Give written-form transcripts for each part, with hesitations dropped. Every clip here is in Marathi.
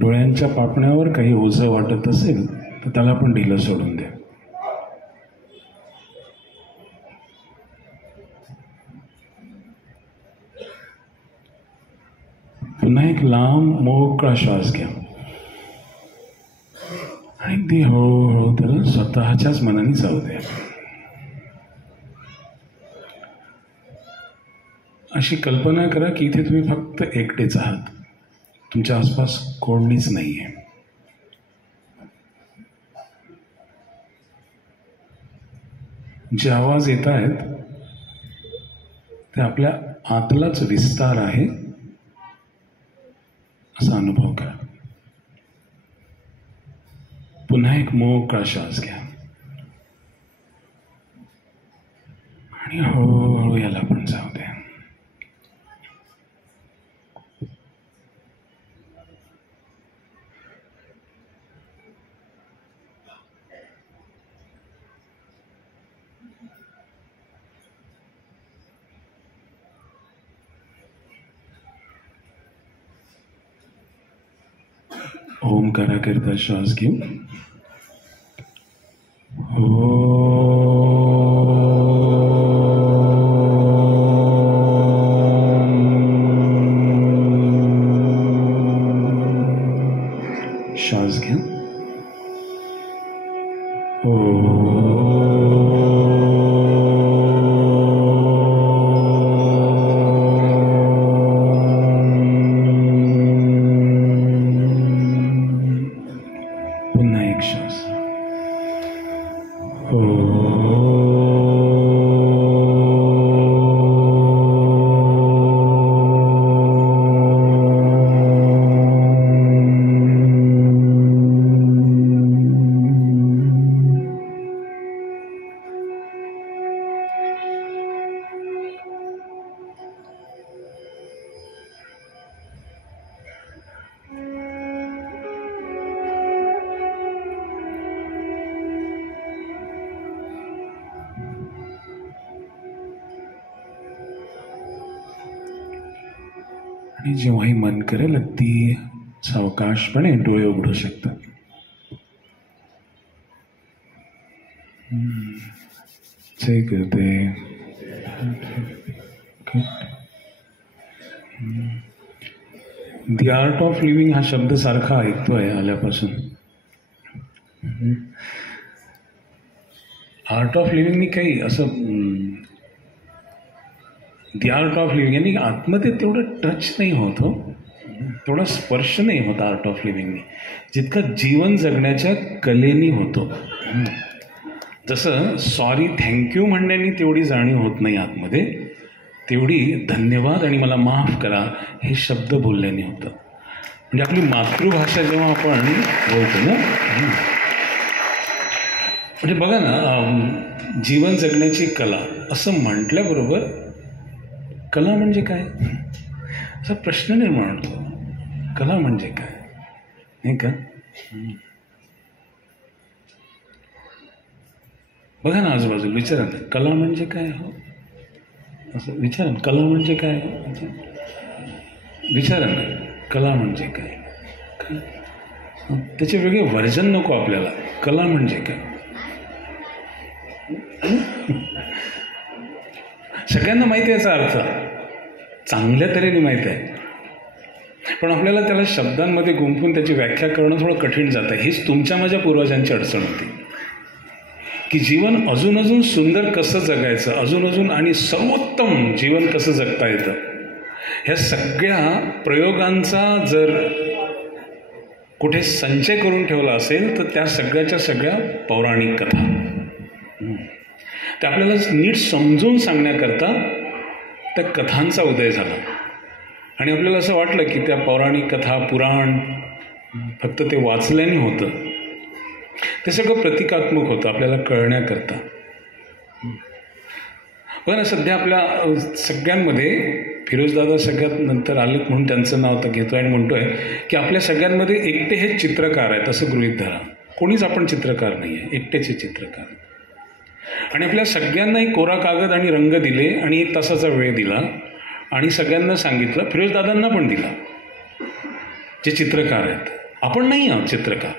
डोळ्यांच्या पापण्यावर काही ओझं वाटत असेल तर त्याला पण ढिलं सोडून द्या. पुन्हा एक लांब मोकळा श्वास घ्या आणि अगदी हळूहळू तर स्वतःच्याच मनाने जाऊ द्या. अशी कल्पना करा की इथे तुम्ही फक्त एकटेच आहात, तुमच्या आसपास कोणीच नाही आहे. जे आवाज येत आहेत ते आपल्या आतलाच विस्तार आहे असा अनुभव करा. पुन्हा एक मोकळा श्वास घ्या आणि हळूहळू याला पण जाऊ द्या. ओंकाराकरता श्वास घेऊ. श्वास घ्या. पुन्हा एक श्वास. आणि जेव्हाही मन करेल अगदी सावकाशपणे डोळे उघडू शकतात. जय गुरुदेव. दी आर्ट ऑफ लिव्हिंग हा शब्द सारखा ऐकतोय आल्यापासून. आर्ट ऑफ लिव्हिंगनी काही असं दी आर्ट ऑफ लिव्हिंग यांनी आतमध्ये तेवढं टच नाही होत हो, तेवढा स्पर्श नाही होत आर्ट ऑफ लिव्हिंगनी, जितका जीवन जगण्याच्या कलेनी होतो. जसं सॉरी थँक्यू म्हणण्यानी तेवढी जाणीव होत नाही आतमध्ये, तेवढी धन्यवाद आणि मला माफ करा हे शब्द बोलल्याने होतं. म्हणजे आपली मातृभाषा जेव्हा आपण बोलतो ना, म्हणजे बघा ना, जीवन जगण्याची कला असं म्हटल्याबरोबर कला म्हणजे काय असा प्रश्न निर्माण होतो. कला म्हणजे काय नाही का? बघा ना आजूबाजूला, विचारा ना कला म्हणजे काय हो, असं विचारा ना कला म्हणजे काय हो, विचारा ना कला म्हणजे काय. त्याचे वेगळे व्हर्जन नको आपल्याला. कला म्हणजे काय सगळ्यांना माहिती आहे याचा अर्थ, चांगल्या तऱ्हेने माहीत आहे, पण आपल्याला त्याला शब्दांमध्ये गुंफून त्याची व्याख्या करणं थोडं कठीण जातं. हीच तुमच्या माझ्या पूर्वजांची अडचण होती की जीवन अजून अजून सुंदर कसं जगायचं, अजून अजून आणि सर्वोत्तम जीवन कसं जगता येतं, ह्या सगळ्या प्रयोगांचा जर कुठे संचय करून ठेवला असेल तर त्या सगळ्याच्या सगळ्या पौराणिक कथा, त्या आपल्याला नीट समजून सांगण्याकरता त्या कथांचा उदय झाला. आणि आपल्याला असं वाटलं की त्या पौराणिक कथा, पुराण फक्त ते वाचल्याने होतं, ते सगळं प्रतिकात्मक होतं आपल्याला कळण्याकरता. पण सध्या आपल्या सगळ्यांमध्ये फिरोजदादा सगळ्यात नंतर आलेत म्हणून त्यांचं नाव आता घेतोय आणि म्हणतोय की आपल्या सगळ्यांमध्ये एकटे हे चित्रकार आहेत असं गृहीत धरा. कोणीच आपण चित्रकार नाही आहे, एकटेचे चित्रकार. आणि आपल्या सगळ्यांनाही कोरा कागद आणि रंग दिले आणि 1 तासाचा वेळ दिला आणि सगळ्यांना सांगितलं, फिरोजदादांना पण दिला जे चित्रकार आहेत, आपण नाही आहोत चित्रकार.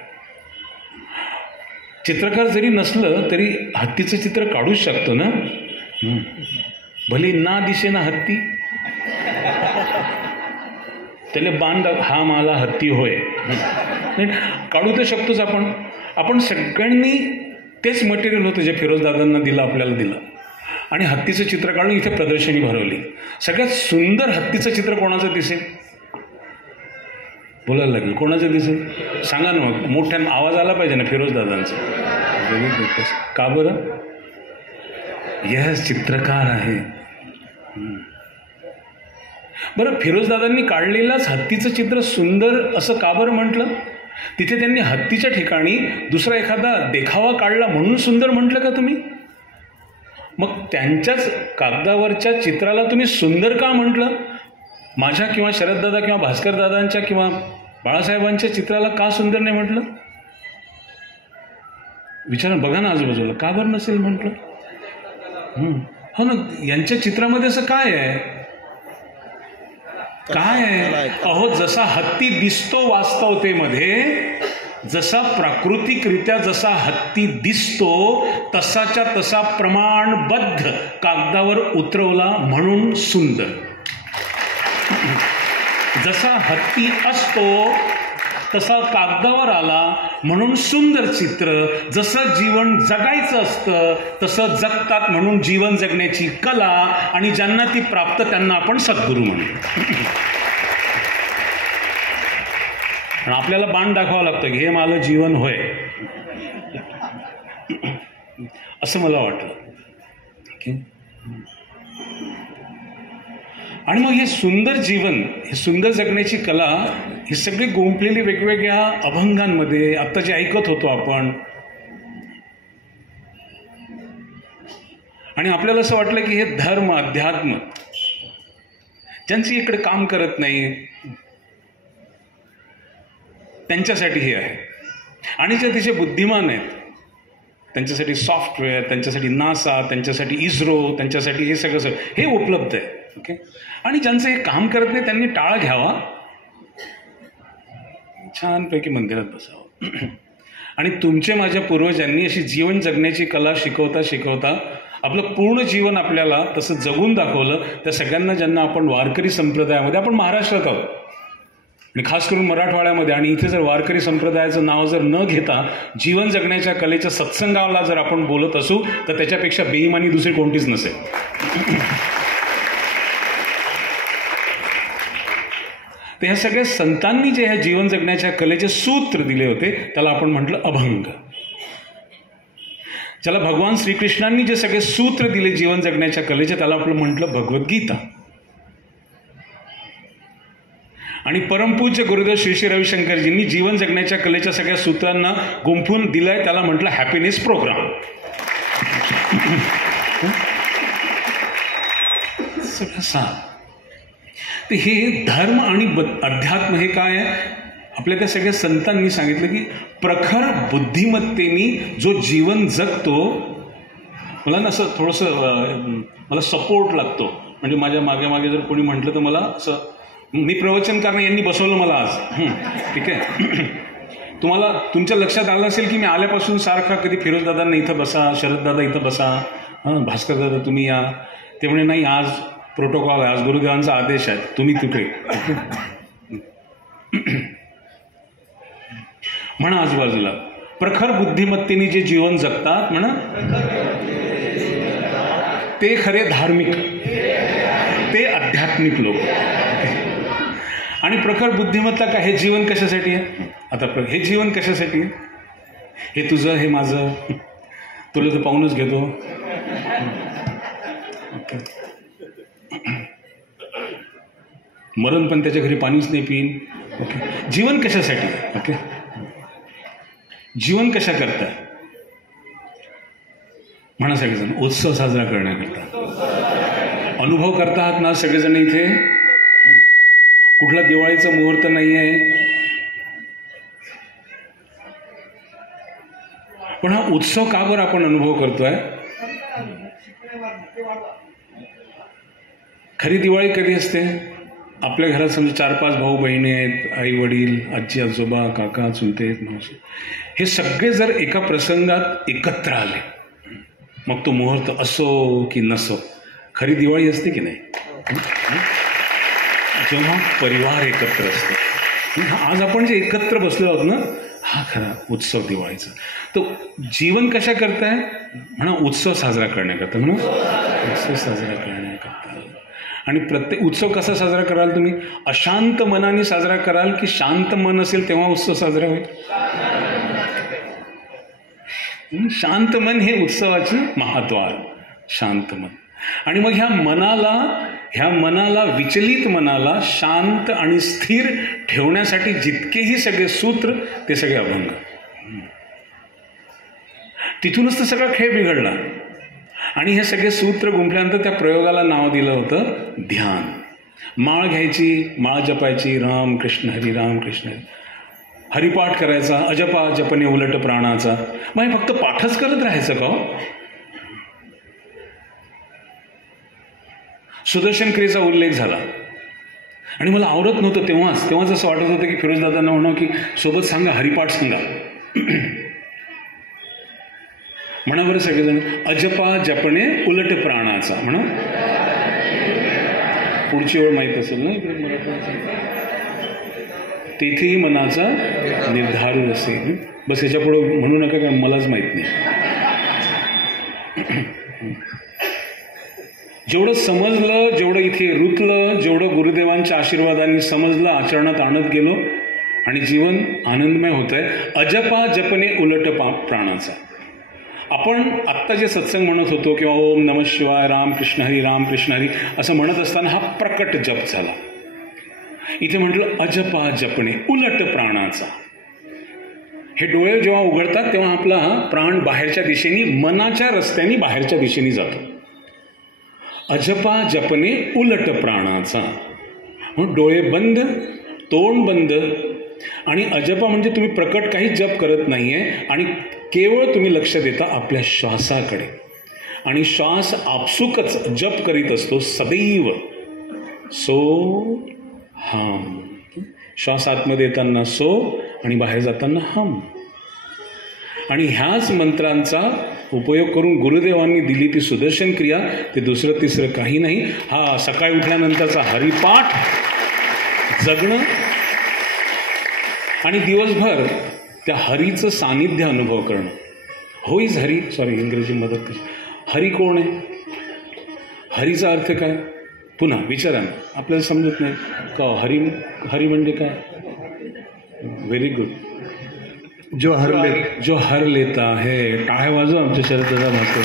चित्रकार जरी नसलं तरी हत्तीचं चित्र काढूच शकतो ना. भली ना दिसे ना हत्ती, त्याला बाण हा मला हत्ती होय, काढू तर शकतोच आपण. आपण सगळ्यांनी तेच मटेरियल होतं जे फिरोजदादांना दिलं, आपल्याला दिलं, आणि हत्तीचं चित्र काढून इथे प्रदर्शनी भरवली. सगळ्यात सुंदर हत्तीचं चित्र कोणाचं दिसेल? बोलायला लागेल कोणाचं दिसेल सांगा ना. मग मोठ्या आवाज आला पाहिजे ना फिरोजदादांचा. का बरं? यस चित्रकार आहे. बरं, फिरोजदादांनी काढलेलंच हत्तीचं चित्र सुंदर असं का बरं म्हटलं? तिथे त्यांनी हत्तीच्या ठिकाणी दुसरा एखादा देखावा काढला म्हणून सुंदर म्हटलं का तुम्ही? मग त्यांच्याच कागदावरच्या चित्राला तुम्ही सुंदर का म्हटलं? माझ्या किंवा शरददादा किंवा भास्करदादांच्या किंवा बाळासाहेबांच्या चित्राला का सुंदर नाही म्हटलं? विचारा, बघा ना आजूबाजूला, का बरं नसेल म्हटलं? हो ना, यांच्या चित्रामध्ये असं काय आहे? काय आहे? अहो, जसा हत्ती दिसतो वास्तवतेमध्ये, जसा प्राकृतिकरित्या जसा हत्ती दिसतो तसाच्या तसा प्रमाणबद्ध कागदावर उतरवला म्हणून सुंदर. जसा हत्ती असतो तसा कागदावर आला म्हणून सुंदर चित्र. जसं जीवन जगायचं असतं तसं जगतात म्हणून जीवन जगण्याची कला, आणि ज्यांना ती प्राप्त त्यांना आपण सद्गुरू म्हणतो. आपल्याला बाण दाखवावं लागतं की हे माझं जीवन होय, असं मला वाटलं. आणि मग हे सुंदर जीवन, हे सुंदर जगण्याची कला, ही सगळी गुंफलेली वेगवेगळ्या अभंगांमध्ये आत्ता जे ऐकत होतो आपण, आणि आपल्याला असं वाटलं की हे धर्म अध्यात्म ज्यांची इकडे काम करत नाही त्यांच्यासाठी हे आहे, आणि जे तिचे बुद्धिमान आहेत त्यांच्यासाठी सॉफ्टवेअर, त्यांच्यासाठी नासा, त्यांच्यासाठी इस्रो, त्यांच्यासाठी हे सगळं हे उपलब्ध आहे. ओके, आणि ज्यांचं हे काम करत नाही त्यांनी टाळा घ्यावा, छानपैकी मंदिरात बसावं. आणि तुमचे माझ्या पूर्वजांनी अशी जीवन जगण्याची कला शिकवता शिकवता आपलं पूर्ण जीवन आपल्याला तसं जगून दाखवलं. त्या सगळ्यांना, ज्यांना आपण वारकरी संप्रदायामध्ये, आपण महाराष्ट्रात आहोत आणि खास करून मराठवाड्यामध्ये, आणि इथे जर वारकरी संप्रदायाचं नाव जर न घेता जीवन जगण्याच्या कलेच्या सत्संगाला जर आपण बोलत असू तर त्याच्यापेक्षा बेईमानी दुसरी कोणतीच नसेल. तर ह्या सगळ्या संतांनी जे ह्या जीवन जगण्याच्या कलेचे सूत्र दिले होते त्याला आपण म्हटलं अभंग. ज्याला भगवान श्रीकृष्णांनी जे सगळे सूत्र दिले जीवन जगण्याच्या कलेचे त्याला आपण म्हटलं भगवद्गीता. आणि परमपूज्य गुरुदेव श्री श्री रविशंकरजींनी जीवन जगण्याच्या कलेच्या सगळ्या सूत्रांना गुंफून दिलंय, त्याला म्हटलं हॅपीनेस प्रोग्राम. तर हे धर्म आणि अध्यात्म हे काय आहे? आपल्या त्या सगळ्या संतांनी सांगितलं की प्रखर बुद्धिमत्तेने जो जीवन जगतो, मला ना असं थोडंसं मला सपोर्ट लागतो. म्हणजे माझ्या मागे मागे जर कोणी म्हटलं तर मला असं, मी प्रवचन करणं यांनी बसवलं मला आज, ठीक आहे. तुम्हाला तुमच्या लक्षात आलं असेल की मी आल्यापासून सारखा कधी फिरोजदादांना इथं बसा, शरददादा इथं बसा, भास्करदादा तुम्ही या, ते म्हणे नाही आज प्रोटोकॉल आहे, आज गुरुदेवांचा आदेश आहे, तुम्ही तिकडे म्हणा. आजूबाजूला प्रखर बुद्धिमत्तेने जे जीवन जगतात म्हणा ते खरे धार्मिक, ते आध्यात्मिक लोक. आणि प्रखर बुद्धिमत्ता काय? हे जीवन कशासाठी आहे? आता हे जीवन कशासाठी आहे? हे तुझं, हे माझं, तुला तर पाहूनच घेतो. मरण पण त्याच्या घरी पाणीच नाही पिईन. ओके, जीवन कशासाठी? ओके, जीवन कशा करता? म्हणा सगळेजण उत्सव साजरा करण्याकरता. अनुभव करता आहात ना सगळेजण इथे? कुठला दिवाळीचा मुहूर्त नाही आहे, पण हा उत्सव का बरं आपण अनुभव करतोय? खरी दिवाळी कधी असते? आपल्या घरात समजा 4-5 भाऊ बहिणी आहेत, आई वडील, आजी आजोबा, काका चुलते मावशी, हे सगळे जर एका प्रसंगात एकत्र आले, मग तो मुहूर्त असो की नसो, खरी दिवाळी असते की नाही? जेव्हा परिवार एकत्र असतो. आज आपण जे एकत्र बसलो आहोत ना, हा खरा उत्सव दिवाळीचा. तो जीवन कशा करताय म्हणा, उत्सव साजरा करण्याकरता, म्हणून उत्सव साजरा करण्याकरता. आणि प्रत्येक उत्सव कसा साजरा कराल तुम्ही? अशांत मनाने साजरा कराल की शांत मन असेल तेव्हा उत्सव साजरा होईल? शांत मन हे उत्सवाचे महत्त्व आहे, शांत मन. आणि मग ह्या मनाला विचलित मनाला शांत आणि स्थिर ठेवण्यासाठी जितकेही सगळे सूत्र, ते सगळे अभंग. तिथूनच तर सगळा खेळ बिघडला. आणि हे सगळे सूत्र गुंफल्यानंतर त्या प्रयोगाला नाव दिलं होतं ध्यान. माळ घ्यायची, माळ जपायची, राम कृष्ण हरी राम कृष्ण हरी, हरिपाठ करायचा, अजपा जपने उलट प्राणाचा. मग हे फक्त पाठच करत राहायचं का? सुदर्शन क्रियेचा उल्लेख झाला आणि मला आवडत नव्हतं तेव्हाच असं वाटत होतं की फिरोजदादांना म्हणावं की सोबत सांगा, हरिपाठ सांगा. म्हणा बरं सगळेजण, अजपा जपणे उलट प्राणाचा. म्हणा, पुढची वेळ माहीत असेल ना, तेथेही मनाचा निर्धारू असेल. बस याच्या पुढे म्हणू नका, कारण मलाच माहीत नाही. जेवढं समजलं, जेवढं इथे रुतलं, जेवढं गुरुदेवांच्या आशीर्वादाने समजलं, आचरणात आणत गेलो आणि जीवन आनंदमय होत आहे. अजपा जपणे उलट प्राणाचा. आपण आत्ता जे सत्संग म्हणत होतो किंवा ओम नमः शिवाय, राम कृष्ण हरी असं म्हणत असताना हा प्रकट जप झाला. इथे म्हटलं अजपा जपणे उलट प्राणाचा. हे डोळे जेव्हा उघडतात तेव्हा आपला प्राण बाहेरच्या दिशेने, मनाच्या रस्त्याने बाहेरच्या दिशेने जातो. अजपा जपणे उलट प्राणाचा. डोळे बंद, तोंड बंद. आणि अजपा म्हणजे तुम्ही प्रकट काही जप करत नाहीये आणि केवळ तुम्ही लक्ष देता आपल्या श्वासाकडे. आणि श्वास आपसुकच जप करीत असतो सदैव. सो हम. श्वास आतमध्ये येताना सो आणि बाहेर जाताना हम. आणि ह्याच मंत्रांचा उपयोग करून गुरुदेवांनी दिली ती सुदर्शन क्रिया, ते दुसरं तिसरं काही नाही. हा सकाळी उठल्यानंतरचा हरिपाठ जगणं आणि दिवसभर त्या हरीचं सानिध्य अनुभव करणं. हु इज हरी? इंग्रजी मदत कशी. हरी कोण आहे? हरीचा अर्थ काय? पुन्हा विचारा ना, आपल्याला समजत नाही का हरी म्हणजे काय? Very good. जो हर लेता है. टाळ्या वाजवा आमच्या शरदादा भाकर.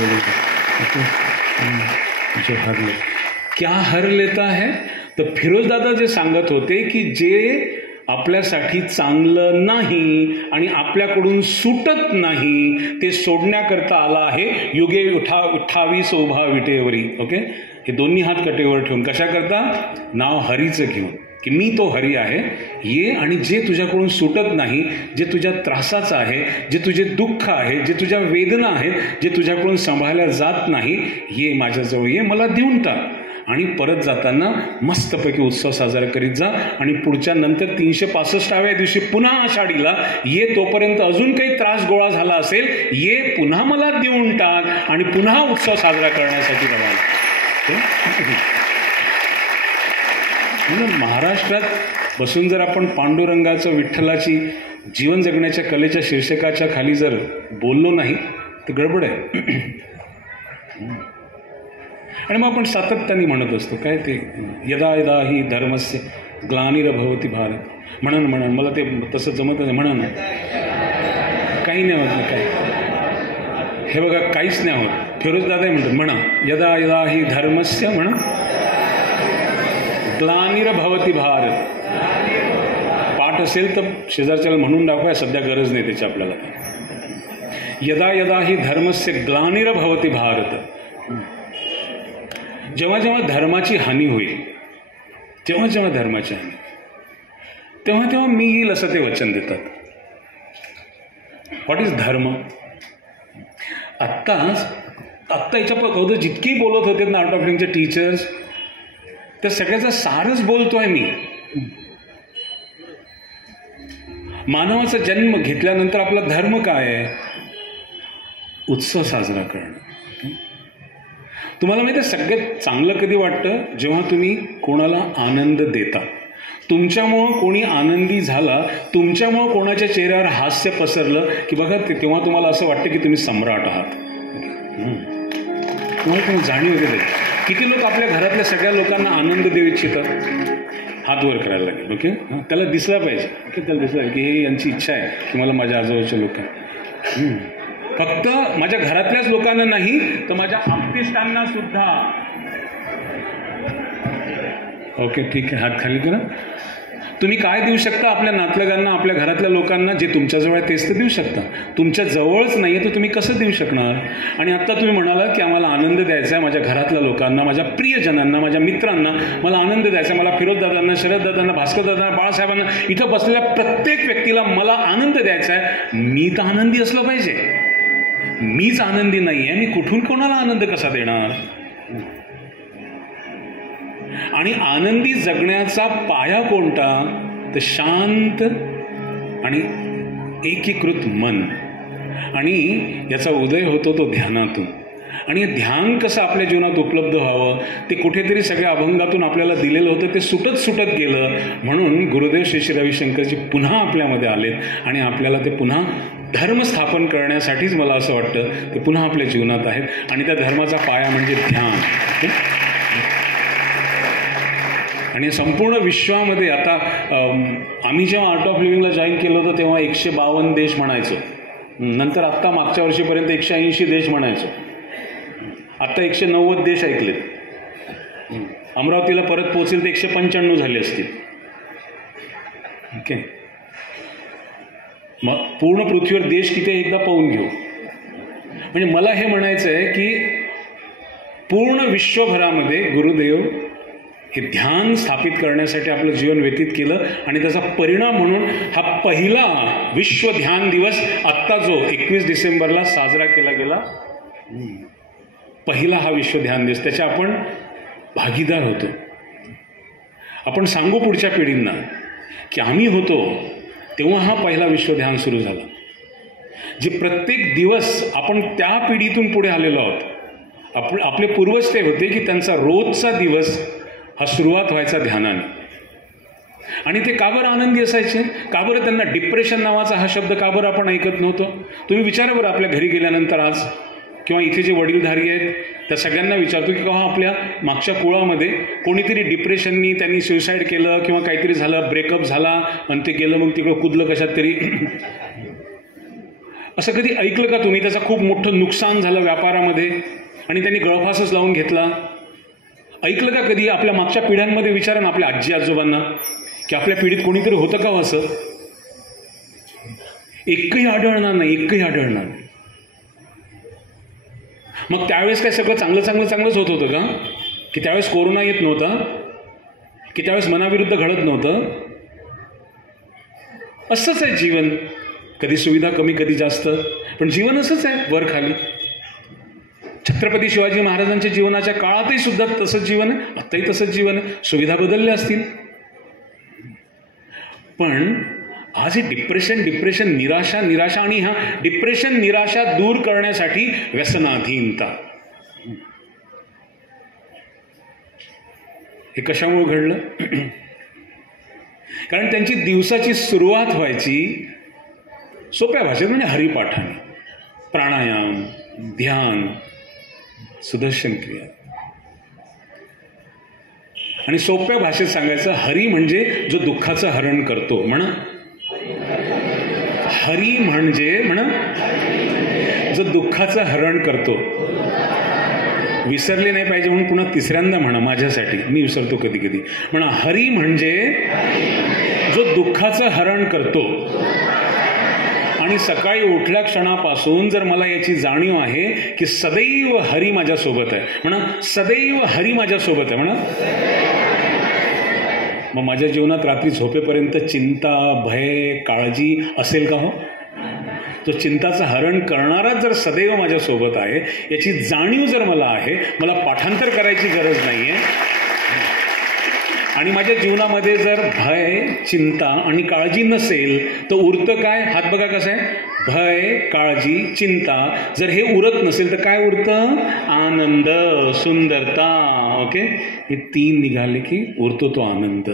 जो हर ले, क्या हर लेता है? तर फिरोजदादा जे सांगत होते की जे आपल्यासाठी चांगलं नाही आणि आपल्याकडून सुटत नाही ते सोडण्याकरता आला आहे. युगे उठावी शोभा विटेवरी. ओके, हे दोन्ही हात कटेवर ठेवून कशा करता? नाव हरीचं घेऊन, की मी तो हरी आहे. ये आणि जे तुझ्याकडून सुटत नाही, जे तुझ्या त्रासाचं आहे, जे तुझे दुःख आहे, जे तुझ्या वेदना आहेत, जे तुझ्याकडून सांभाळल्या जात नाही, ये माझ्याजवळ, ये मला देऊन टाक. आणि परत जाताना मस्तपैकी उत्सव साजरा करीत जा. आणि पुढच्या नंतर 365व्या दिवशी पुन्हा आषाढीला ये. तोपर्यंत अजून काही त्रास गोळा झाला असेल, ये पुन्हा मला देऊन टाक आणि पुन्हा उत्सव साजरा करण्यासाठी बघायला. म्हणून महाराष्ट्रात बसून जर आपण पांडुरंगाचं, विठ्ठलाची जीवन जगण्याच्या कलेच्या शीर्षकाच्या खाली जर बोललो नाही तर गडबड आहे. आणि मग आपण सातत्याने म्हणत असतो काय ते, यदा यदा ही धर्मस्य ग्लानिर्भवति भारत. म्हणून मला ते तसं जमत नाही. म्हणा ना, काही नाही होत. काय हे बघा, काहीच नाही होत. फिरोजदादा म्हणतात म्हणा, यदा यदा ही धर्मस्य, म्हणा ग्लानिर्भवति भारत. पाठ असेल तर शेजारच्याला म्हणून दाखवा, सध्या गरज नाही त्याची आपल्याला. यदा यदा ही धर्मस्य ग्लानिर्भवति भारत. जेव्हा जेव्हा धर्माची हानी होईल, जेव्हा धर्माची हानी, तेव्हा मी येईल असं ते वचन देतात. व्हॉट इज धर्म? आत्ता याच्या अगोदर जितकी बोलत होते ना, आउट ऑफ लिंकचे टीचर्स, त्या सगळ्याचा सारच बोलतोय मी. मानवाचा जन्म घेतल्यानंतर आपला धर्म काय आहे? उत्सव साजरा करणं. तुम्हाला माहिती आहे सगळ्यात चांगलं कधी वाटतं? जेव्हा तुम्ही कोणाला आनंद देता. तुमच्यामुळं कोणी आनंदी झाला, तुमच्यामुळं कोणाच्या चेहऱ्यावर हास्य पसरलं की बघा तेव्हा तुम्हाला असं वाटतं की तुम्ही सम्राट आहात. तुम्हाला जाणीव होते. किती लोक आपल्या घरातल्या सगळ्या लोकांना आनंद देऊ इच्छितात? हात वर करायला लागेल. ओके, त्याला दिसला पाहिजे. ओके, त्याला दिसलं पाहिजे की हे यांची इच्छा आहे की मला माझ्या आजूबाजूच्या लोकांना, फक्त माझ्या घरातल्याच लोकांना नाही तर माझ्या आप्तेष्टांना सुद्धा. ओके, ठीक आहे, हात खाली करा. तुम्ही काय देऊ शकता आपल्या नातलगांना, आपल्या घरातल्या लोकांना? जे तुमच्याजवळ आहे तेच तर देऊ शकता. तुमच्या जवळच नाही आहे तर तुम्ही कसं देऊ शकणार? आणि आत्ता तुम्ही म्हणाला की आम्हाला आनंद द्यायचा आहे, माझ्या घरातल्या लोकांना, माझ्या प्रियजनांना, माझ्या मित्रांना मला आनंद द्यायचा आहे. मला फिरोज दादांना, शरद दादांना, भास्कर दादांना, बाळासाहेबांना, इथं बसलेल्या प्रत्येक व्यक्तीला मला आनंद द्यायचा आहे. मी तर आनंदी असलं पाहिजे. मीच आनंदी नाही आहे, मी कुठून कोणाला आनंद कसा देणार? आणि आनंदी जगण्याचा पाया कोणता? तर शांत आणि एकीकृत मन. आणि याचा उदय होतो तो ध्यानातून. आणि ध्यान कसं आपल्या जीवनात उपलब्ध व्हावं ते कुठेतरी सगळ्या अभंगातून आपल्याला दिलेलं होतं. ते सुटत गेलं. म्हणून गुरुदेव श्री श्री रविशंकरजी पुन्हा आपल्यामध्ये आलेत आणि आपल्याला ते पुन्हा धर्म स्थापन करण्यासाठीच मला असं वाटतं ते पुन्हा आपल्या जीवनात आहेत. आणि त्या धर्माचा पाया म्हणजे ध्यान. आणि संपूर्ण विश्वामध्ये आता आम्ही जेव्हा आर्ट ऑफ लिव्हिंगला जॉईन केलं होतं तेव्हा 152 देश म्हणायचो. नंतर आत्ता मागच्या वर्षीपर्यंत 180 देश म्हणायचो. आत्ता 190 देश ऐकलेत. अमरावतीला परत पोहोचेल तर 195 झाले असतील. ओके, मग पूर्ण पृथ्वीवर देश किती एकदा पाहून घेऊ. म्हणजे मला हे म्हणायचं आहे की पूर्ण विश्वभरामध्ये गुरुदेव हे ध्यान स्थापित करण्यासाठी आपलं जीवन व्यतीत केलं. आणि त्याचा परिणाम म्हणून हा पहिला विश्व ध्यान दिवस आत्ता जो 21 डिसेंबरला साजरा केला गेला, पहिला हा विश्व ध्यान दिवस, त्याच्या आपण भागीदार होतो. आपण सांगू पुढच्या पिढींना की आम्ही होतो तेव्हा हा पहिला विश्व ध्यान सुरू झाला. जे प्रत्येक दिवस आपण त्या पिढीतून पुढे आलेलो आहोत. आपले पूर्वज ते होते की त्यांचा रोजचा दिवस हा सुरुवात व्हायचा ध्यानाने. आणि ते का बरं आनंदी असायचे? का बरं त्यांना डिप्रेशन नावाचा हा शब्द का बरं आपण ऐकत नव्हतो? तुम्ही विचारा बरं आपल्या घरी गेल्यानंतर आज, किंवा इथे जे वडीलधारी आहेत त्या सगळ्यांना विचारतो की केव्हा आपल्या मागच्या कुळामध्ये कोणीतरी डिप्रेशननी त्यांनी सुसाईड केलं किंवा काहीतरी झालं, ब्रेकअप झाला आणि ते गेलं मग तिकडं कुदलं कशात तरी. असं कधी ऐकलं का तुम्ही? त्याचं खूप मोठं नुकसान झालं व्यापारामध्ये आणि त्यांनी गळफासच लावून घेतला. ऐकलं का कधी? आपल्या मागच्या पिढ्यांमध्ये विचारा ना आपल्या आजी आजोबांना की आपल्या पिढीत कोणीतरी होतं का असं? एकही आढळणार नाही, एकही आढळणार नाही. मग त्यावेळेस काय सगळं चांगलंच होत होतं का? की त्यावेळेस कोरोना येत नव्हता? की त्यावेळेस मनाविरुद्ध घडत नव्हतं? असंच आहे जीवन. कधी सुविधा कमी, कधी जास्त, पण जीवन असंच आहे, वर खाली. छत्रपती शिवाजी महाराजांच्या जीवनाच्या काळातही सुद्धा तसंच जीवन आहे, आत्ताही तसंच जीवन आहे. सुविधा बदलल्या असतील, पण आज हे डिप्रेशन, निराशा आणि ह्या डिप्रेशन, निराशा दूर करण्यासाठी व्यसनाधीनता. हे कशामुळे घडलं? कारण त्यांची दिवसाची सुरुवात व्हायची सोप्या भाषेत म्हणजे हरिपाठाने, प्राणायाम, ध्यान, सुदर्शन क्रिया. आणि सोप्या भाषेत सांगायचं, हरी म्हणजे जो दुःखाचं हरण करतो. म्हणा हरी म्हणजे जो दुःखाचं हरण करतो. विसरले नाही पाहिजे म्हणून पुन्हा तिसऱ्यांदा म्हणा माझ्यासाठी, मी विसरतो कधी कधी. म्हणा हरी म्हणजे जो दुःखाचं हरण करतो. आणि सकाळी उठल्या क्षणापासून जर मला याची जाणीव आहे की सदैव हरी माझ्यासोबत आहे, म्हणा सदैव हरी माझ्यासोबत आहे, म्हणा, मग माझ्या जीवनात रात्री झोपेपर्यंत चिंता, भय, काळजी असेल का? हो, तो चिंताचं हरण करणारा जर सदैव माझ्यासोबत आहे याची जाणीव जर मला आहे, मला पाठांतर करायची गरज नाही आहे. आणि माझ्या जीवनामध्ये जर भय, चिंता आणि काळजी नसेल तर उरतं काय? हात बघा कसं आहे, भय, काळजी, चिंता. जर हे उरत नसेल तर काय उरतं? आनंद, सुंदरता. ओके, हे 3 निघाले की उरतो तो आनंद.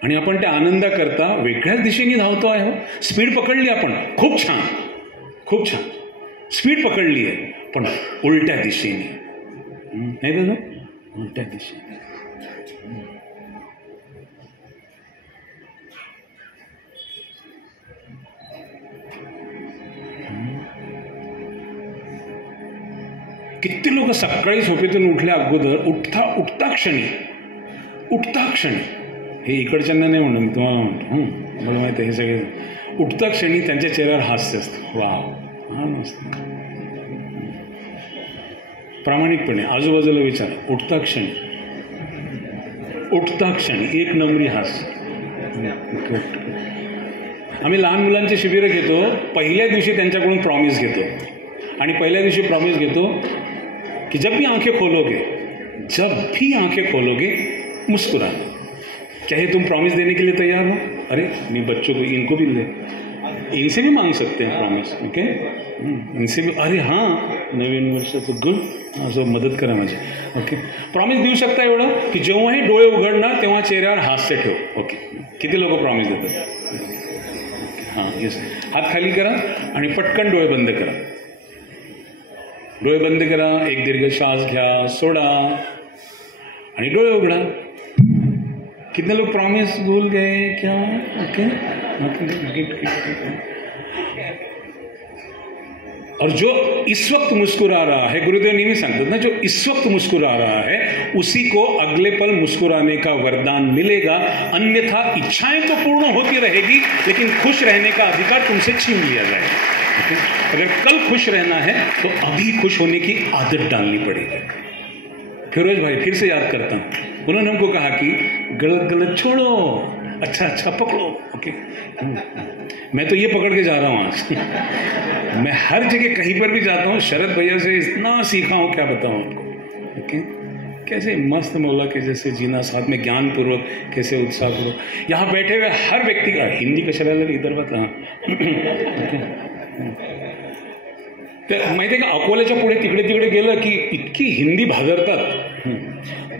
आणि आपण त्या आनंदाकरता वेगळ्याच दिशेने धावतो आहे. स्पीड पकडली आपण, खूप छान, खूप छान स्पीड पकडली आहे, पण उलट्या दिशेने. नाही दादा, उलट्या दिशेने. किती लोक सकाळी झोपेतून उठल्या अगोदर उठता क्षणी हे इकडच्यांना नाही म्हणून मी तुम्हाला म्हणतो, मला माहिती आहे हे सगळे उठता क्षणी त्यांच्या चेहऱ्यावर हास्य असतं. वा, हा मस्त. प्रामाणिकपणे आजूबाजूला विचार, उठता क्षणी 1 नंबरी हास्य. आम्ही लहान मुलांचे शिबिरं घेतो. पहिल्या दिवशी त्यांच्याकडून प्रॉमिस घेतो आणि पहिल्या दिवशी प्रॉमिस घेतो कि जब भी आंखें खोलोगे मुस्कुराना. क्या ये तुम प्रॉमिस देने के लिए तैयार हो? अरे मैं बच्चों को इनको भी दे, इनसे भी मांग सकते हैं प्रॉमिस. ओके, इनसे भी. अरे हां, नवीन वर्षाचं गुड, असं मदत करा माझी. ओके, प्रॉमिस देऊ शकता एवढं की जेव्हाही डोळे उघडणार तेव्हा चेहऱ्यावर हास्य ठेव. ओके, किती लोक प्रॉमिस देतात? हां, येस. हात खाली करा आणि पटकन डोळे बंद करा. डोळे बंद करा, एक दीर्घ श्वास घ्या, सोडा आणि डोळे उघडा. कितने लोग प्रॉमिस भूल गए क्या? ओके, और जो इस वक्त मुस्कुरा रहा है, गुरुदेव नेहमी सांगतात ना, जो इस वक्त मुस्कुरा रहा है उसी को अगले पल मुस्कुराने का वरदान मिलेगा. अन्यथा इच्छाएं तो पूर्ण होती रहेगी लेकिन खुश रहने का अधिकार तुमसे छीन लिया जाएगा. अगर कल खुश रहना है तो अभी खुश होने की आदत डालनी पड़ेगी. फिरोज भाई फिर से याद करता हूँ, उन्होंने हमको कहा कि गलत छोड़ो, अच्छा पकड़ो. ओके, मैं तो ये पकड़ के जा रहा हूँ आज. मैं हर जगह कहीं पर भी जाता हूँ, शरद भैया से इतना सीखा हूँ, क्या बताऊँ आपको. ओके, कैसे मस्त मौला के जैसे जीना, साथ में ज्ञानपूर्वक, कैसे उत्साहपूर्वक. यहाँ बैठे हुए हर व्यक्ति का हिंदी कशाला इधर बता. ते माहिती आहे का, अकोल्याच्या पुढे तिकडे गेलं की इतकी हिंदी भादरतात.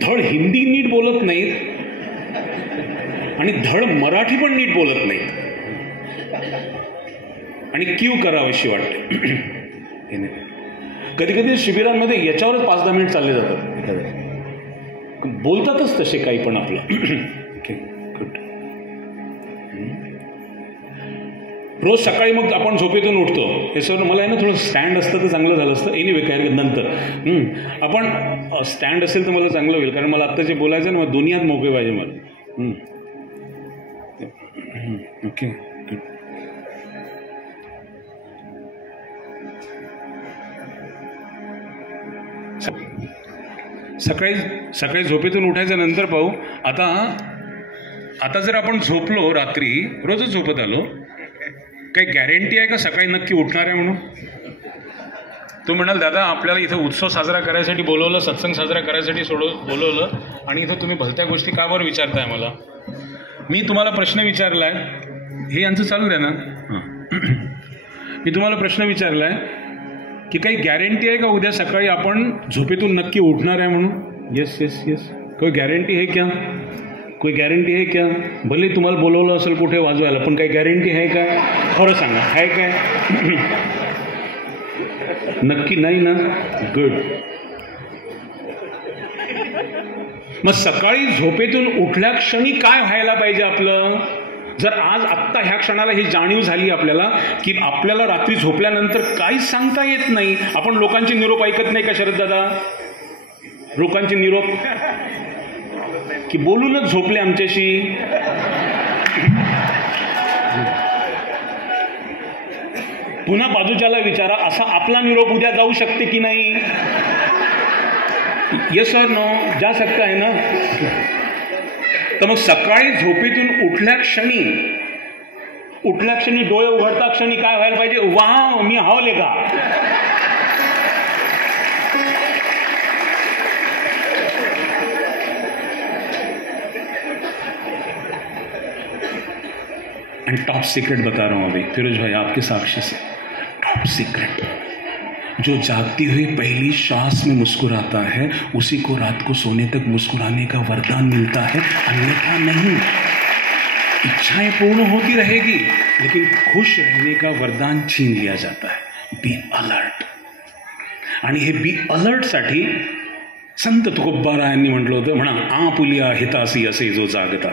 धड हिंदी नीट बोलत नाहीत आणि धड मराठी पण नीट बोलत नाहीत आणि क्यू करावीशी वाटते. कधी कधी शिबिरांमध्ये याच्यावरच 5-10 मिनिट चालले जातात. एखाद्या बोलतातच तसे काही पण आपलं. Okay, good. रोज सकाळी मग आपण झोपेतून उठतो. हे सर मला आहे ना थोडं स्टँड असतं तर चांगलं झालं असतं. एनिवे काय नंतर आपण स्टँड असेल तर मला चांगलं होईल, कारण मला आत्ता जे बोलायचं ना मग दुनियात मोकळे पाहिजे मला. ओके, सकाळी झोपेतून उठायचं नंतर पाहू. आता जर आपण झोपलो रात्री, रोजच झोपत आलो, काही गॅरंटी आहे का सकाळी नक्की उठणार आहे म्हणून? तो म्हणाल दादा आपल्याला इथं उत्सव साजरा करायसाठी बोलवलं, सत्संग साजरा करायसाठी बोलवलं आणि इथं तुम्ही भलत्या गोष्टी का बरं विचारताय मला? मी तुम्हाला प्रश्न विचारलाय, हे यांचं चालू द्या ना. मी तुम्हाला प्रश्न विचारलाय की काही गॅरंटी आहे का उद्या सकाळी आपण झोपेतून नक्की उठणार आहे म्हणून? येस. कोई गॅरंटी है क्या? कोई गॅरंटी आहे क्या? भले तुम्हाला बोलवलं असेल कुठे वाजवायला, पण काही गॅरंटी आहे काय? खरं सांगा, आहे काय? नक्की नाही ना? गुड. मग सकाळी झोपेतून उठल्या क्षणी काय व्हायला पाहिजे आपलं? जर आज आत्ता ह्या क्षणाला ही जाणीव झाली आपल्याला की आपल्याला रात्री झोपल्यानंतर काहीच सांगता येत नाही. आपण लोकांचे निरोप ऐकत नाही का शरद दादा? लोकांचे निरोप की बोलूनच झोपले आमच्याशी. पुन्हा बाजूच्याला विचारा, असा आपला निरोप उद्या जाऊ शकते की नाही? येस सर, नो जा सकता है ना? तर मग सकाळी झोपेतून उठल्या क्षणी डोळे उघडता क्षणी काय व्हायला पाहिजे? वाव, मी हवले का? एंड टॉप सीक्रेट बता रहा हूँ अभी फिरोज भाई आपके साक्षी से, टॉप सीक्रेट, जो जागती हुई पहली श्वास में मुस्कुराता है उसी को रात को सोने तक मुस्कुराने का वरदान मिलता है, अन्यथा नहीं। इच्छाएं पूर्ण होती रहेगी लेकिन खुश रहने का वरदान छीन लिया जाता है। Be alert. आणि हे बी अलर्टसाठी संत तुकोबारायांनी म्हटलं होतं, म्हणा आपुलिया हितासी असे जो जागता।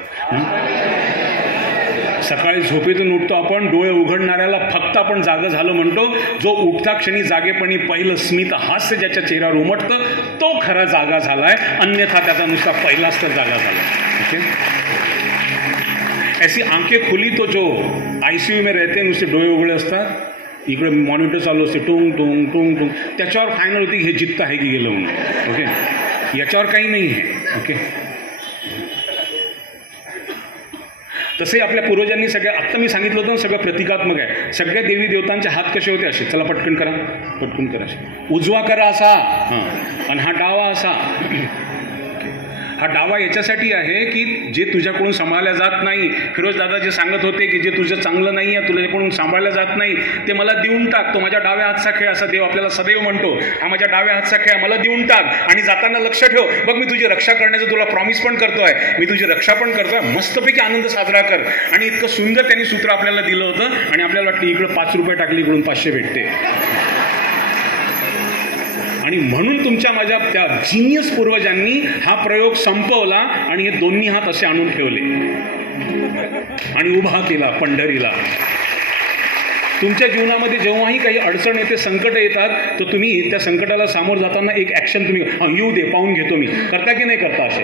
सकाळी झोपेतून उठतो आपण, डोळे उघडणाऱ्याला फक्त आपण जागं झालो म्हणतो, जो उठता क्षणी जागेपणी पहिलं स्मित हास्य ज्याच्या चेहऱ्यावर उमटतं तो खरा जागा झालाय, अन्यथा त्याचा नुसता पहिलाच तर जागा झाला। ओके, ऐसी आंखें खुली तो जो आयसीयू में रहते नुसते डोळे उघडे असतात, इकडे मॉनिटर चालू असते टुंग टुंग टुंग टुंग, त्याच्यावर फायनल होती हे जित्त आहे की गेलं म्हणून। ओके, याच्यावर काही नाही आहे। ओके, तसे आपल्या पूर्वजांनी सगळ्या, आत्ता मी सांगितलं होतं सगळं प्रतिकात्मक आहे। सगळ्या देवी देवतांचे हात कसे होते असे, चला पटकन करा, पटकन करा, उजवा करा असा, हां, आणि हा डावा असा। हा डावा याच्यासाठी आहे की जे तुझ्याकडून सांभाळल्या जात नाही, फिरोज दादा जे सांगत होते की जे तुझं चांगलं नाही आहे, तुझ्याकडून सांभाळल्या जात नाही, ते मला देऊन टाक, तो माझ्या डाव्या हातचा खेळ, असा देव आपल्याला सदैव म्हणतो, हा माझ्या डाव्या हातचा खेळ, मला देऊन टाक, आणि जाताना लक्ष ठेव, बघ मी तुझी रक्षा करण्याचं तुला प्रॉमिस पण करतोय, मी तुझी रक्षा पण करतोय, मस्तपैकी आनंद साजरा कर। आणि इतकं सुंदर त्यांनी सूत्र आपल्याला दिलं होतं, आणि आपल्याला वाटतं इकडं 5 रुपये टाकले इकडून 500 भेटते। आणि म्हणून तुमच्या माझ्या त्या जिनियस पूर्वजांनी हा प्रयोग संपवला आणि हे दोन्ही हात असे आणून ठेवले आणि उभा केला पंढरीला। तुमच्या जीवनामध्ये जेव्हाही काही अडचण येते, संकट येतात, तर तुम्ही त्या संकटाला सामोर जाताना एक ॲक्शन तुम्ही येऊ दे, पाहून घेतो मी, करता की नाही करता असे,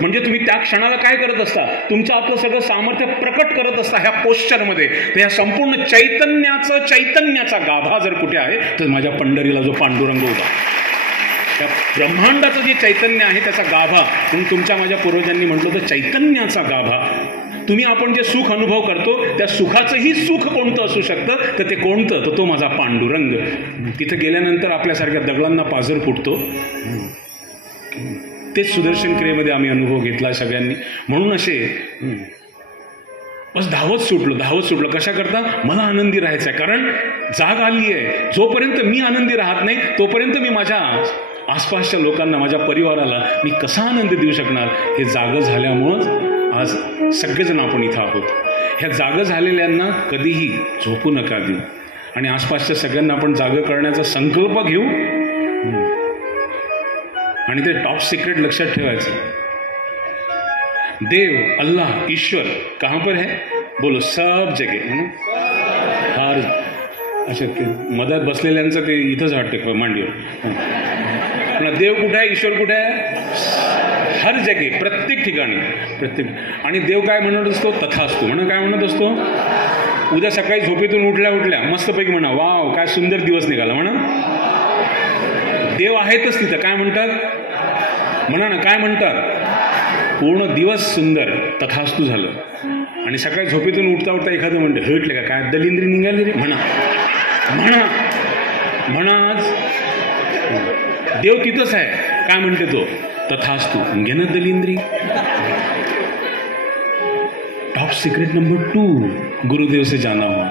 म्हणजे तुम्ही त्या क्षणाला काय करत असता, तुमचं आपलं सगळं सामर्थ्य प्रकट करत असता ह्या पोश्चरमध्ये। तर ह्या संपूर्ण चैतन्याचा गाभा जर कुठे आहे तर माझ्या पंढरीला जो पांडुरंग होता, त्या ब्रह्मांडाचं जे चैतन्य आहे त्याचा गाभा, म्हणून तुमच्या माझ्या पूर्वजांनी म्हटलं तर चैतन्याचा गाभा। तुम्ही आपण जे सुख अनुभव करतो त्या सुखाचंही सुख कोणतं असू शकतं, तर ते कोणतं, तर तो माझा पांडुरंग। तिथं गेल्यानंतर आपल्यासारख्या दगडांना पाझर फुटतो, तेच सुदर्शन क्रियेमध्ये आम्ही अनुभव घेतला सगळ्यांनी। म्हणून असे बस धावत सुटलो, कशा करता, मला आनंदी राहायचं आहे, कारण जाग आली आहे। जोपर्यंत मी आनंदी राहत नाही तोपर्यंत मी माझ्या आसपासच्या लोकांना, माझ्या परिवाराला मी कसा आनंद देऊ शकणार, हे जागं झाल्यामुळंच आज सगळेजण आपण इथं आहोत। ह्या जागं झालेल्यांना कधीही झोपू नका देऊ, आणि आसपासच्या सगळ्यांना आपण जागं करण्याचा संकल्प घेऊ, आणि ते टॉप सिक्रेट लक्षात ठेवायचं। देव, अल्लाह, ईश्वर कहाँ पर है, बोलो, सब जगह। हर अच्छा मधात बसलेल्यांचं ते इथंच वाटतं मांडीवर, देव कुठे आहे, ईश्वर कुठे आहे, हर जगे, प्रत्येक ठिकाणी, प्रत्येक। आणि देव काय म्हणत असतो, तथास्तु म्हणा, काय म्हणत असतो, उद्या सकाळी झोपेतून उठल्या मस्तपैकी म्हणा, वाव काय सुंदर दिवस निघाला म्हणा, देव आहेतच तिथं, काय म्हणतात म्हणा ना, काय म्हणतात, पूर्ण दिवस सुंदर, तथास्तु झालं। आणि सकाळी झोपेतून उठता एखादं म्हणतं, हटले का काय, दलिंद्री निघाली रे, म्हणा आज देव तिथंच आहे, काय म्हणते तो, तथास्तु, घे ना दलिंद्री। टॉप सीक्रेट नंबर 2 गुरुदेव से जाना हुआ,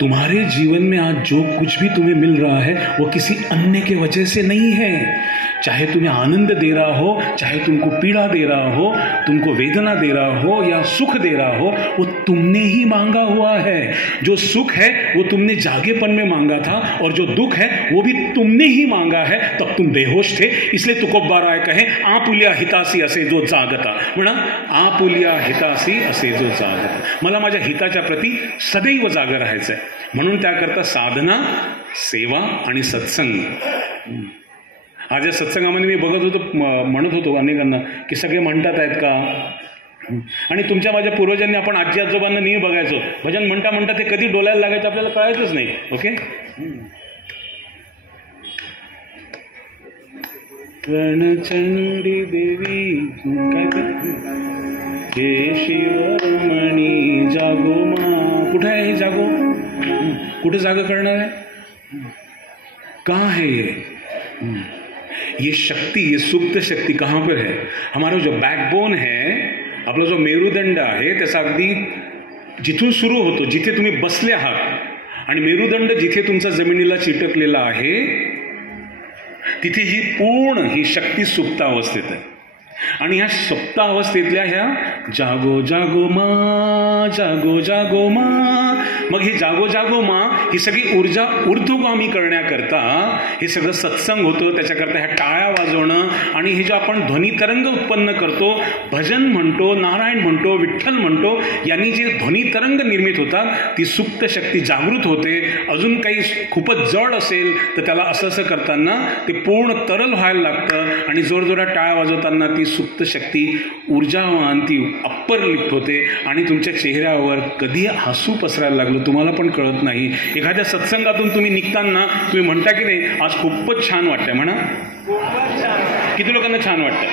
तुम्हारे जीवन में आज जो कुछ भी तुम्हें मिल रहा है वो किसी अन्य के वजह से नहीं है। चाहे तुम्हें आनंद दे रहा हो, चाहे तुमको पीड़ा दे रहा हो, तुमको वेदना दे रहा हो या सुख दे रहा हो, वो तुमने ही मांगा हुआ है। जो सुख है वो तुमने जागेपन में मांगा था, और जो दुख है वो भी तुमने ही मांगा है, तब तुम बेहोश थे। इसलिए तुकोबाराय कहे, आपुलिया हितासी असे जो जागता, म्हणा आपुलिया हितासी असे जो जागता, मला माझ्या हिताच्या प्रती सदैव जागं राहायचं आहे। म्हणून त्याकरता साधना, सेवा आणि सत्संग। आज या सत्संगामध्ये मी बघत होतो, म्हणत होतो अनेकांना की सगळे म्हणतात आहेत का, आणि तुमच्या माझ्या पूर्वजांनी, आपण आजी आजोबांना नेहमी बघायचो, भजन म्हणता म्हणता ते कधी डोलायला लागायचं आपल्याला कळायचंच नाही। ओके, रणचंडी देवी काय हे शिवमणी जागो मा, कुठं आहे हे जागो, कुठं जागं करणार आहे, कहाँ है ये शक्ति, ये सुप्त शक्ति कहाँ पर है। हमारा जो बॅकबोन है, आपला जो मेरुदंड आहे, त्याचा अगदी जिथून सुरू होतो, जिथे तुम्ही बसले आहात आणि मेरुदंड जिथे तुमचा जमिनीला चिटकलेला आहे तिथे ही पूर्ण ही शक्ती सुप्तावस्थेत आहे. आणि ह्या सुप्तावस्थेतल्या ह्या जागो जागो मा, जागो जागो मा, मग ही जागो जागो मा ही सगळी ऊर्जा ऊर्ध्वगामी करण्याकरता हे सगळं सत्संग होतं. त्याच्याकरता ह्या टाळ्या वाजवणं आणि हे जे आपण ध्वनितरंग उत्पन्न करतो, भजन म्हणतो, नारायण म्हणतो, विठ्ठल म्हणतो, यांनी जे ध्वनितरंग निर्मित होतात ती सुप्त शक्ती जागृत होते. अजून काही खूपच जड असेल तर त्याला असं असं करताना ते पूर्ण तरल व्हायला लागतं आणि जोरजोरात टाळ्या वाजवताना ती सुप्त शक्ती ऊर्जावान ती अप्पर लिफ्ट होते आणि तुमच्या चेहऱ्यावर कधी हसू पसरायला लागलं तुम्हाला पण कळत नाही. एखाद्या सत्संगातून तुम्ही निघताना तुम्ही म्हणता की नाही आज खूपच छान वाटतंय, म्हणा. किती लोकांना छान वाटतंय?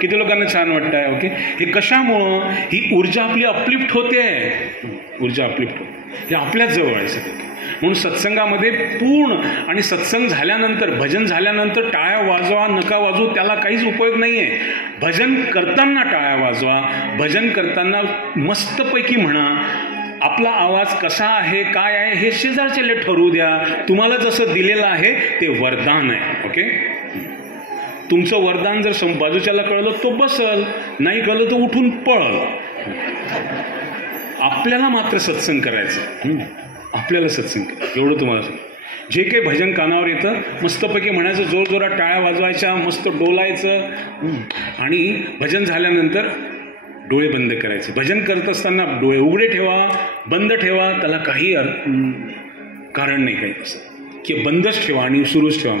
किती लोकांना छान वाटतंय? ओके. हे कशामुळं? ही ऊर्जा आपली अपलिफ्ट होते, ऊर्जा अपलिफ्ट होते, हे आपल्याच जवळ आहे सगळं. म्हणून सत्संगामध्ये पूर्ण आणि सत्संग झाल्यानंतर भजन झाल्यानंतर टाळ्या वाजवा नका वाजवू त्याला काहीच उपयोग नाही आहे. भजन करताना टाळ्या वाजवा, भजन करताना मस्तपैकी म्हणा. आपला आवाज कसा आहे काय आहे हे शेजारच्याला ठरवू द्या. तुम्हाला जसं दिलेलं आहे ते वरदान आहे. ओके. तुमचं वरदान जर बाजूच्याला कळलं तो बसल, नाही कळलं तर उठून पळल. आपल्याला मात्र सत्संग करायचं, आपल्याला सत्संग करायचं एवढं तुम्हाला सांग. जे काही भजन कानावर येतं मस्तपैकी म्हणायचं, जोरजोरात टाळ्या वाजवायच्या, मस्त डोलायचं आणि भजन झाल्यानंतर डोळे बंद करायचे. भजन करत असताना डोळे उघडे ठेवा, बंद ठेवा, त्याला काही कारण नाही काही असं की बंदच ठेवा आणि सुरूच ठेवा.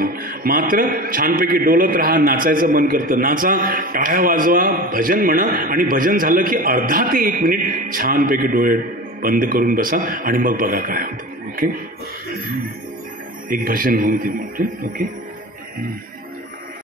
मात्र छानपैकी डोलत राहा, नाचायचं मन करतं नाचा, टाळ्या वाजवा, भजन म्हणा आणि भजन झालं की अर्धा ते 1 मिनिट छानपैकी डोळे बंद करून बसा आणि मग बघा काय होतं. ओके. एक भजन होऊन ते म्हणते. ओके.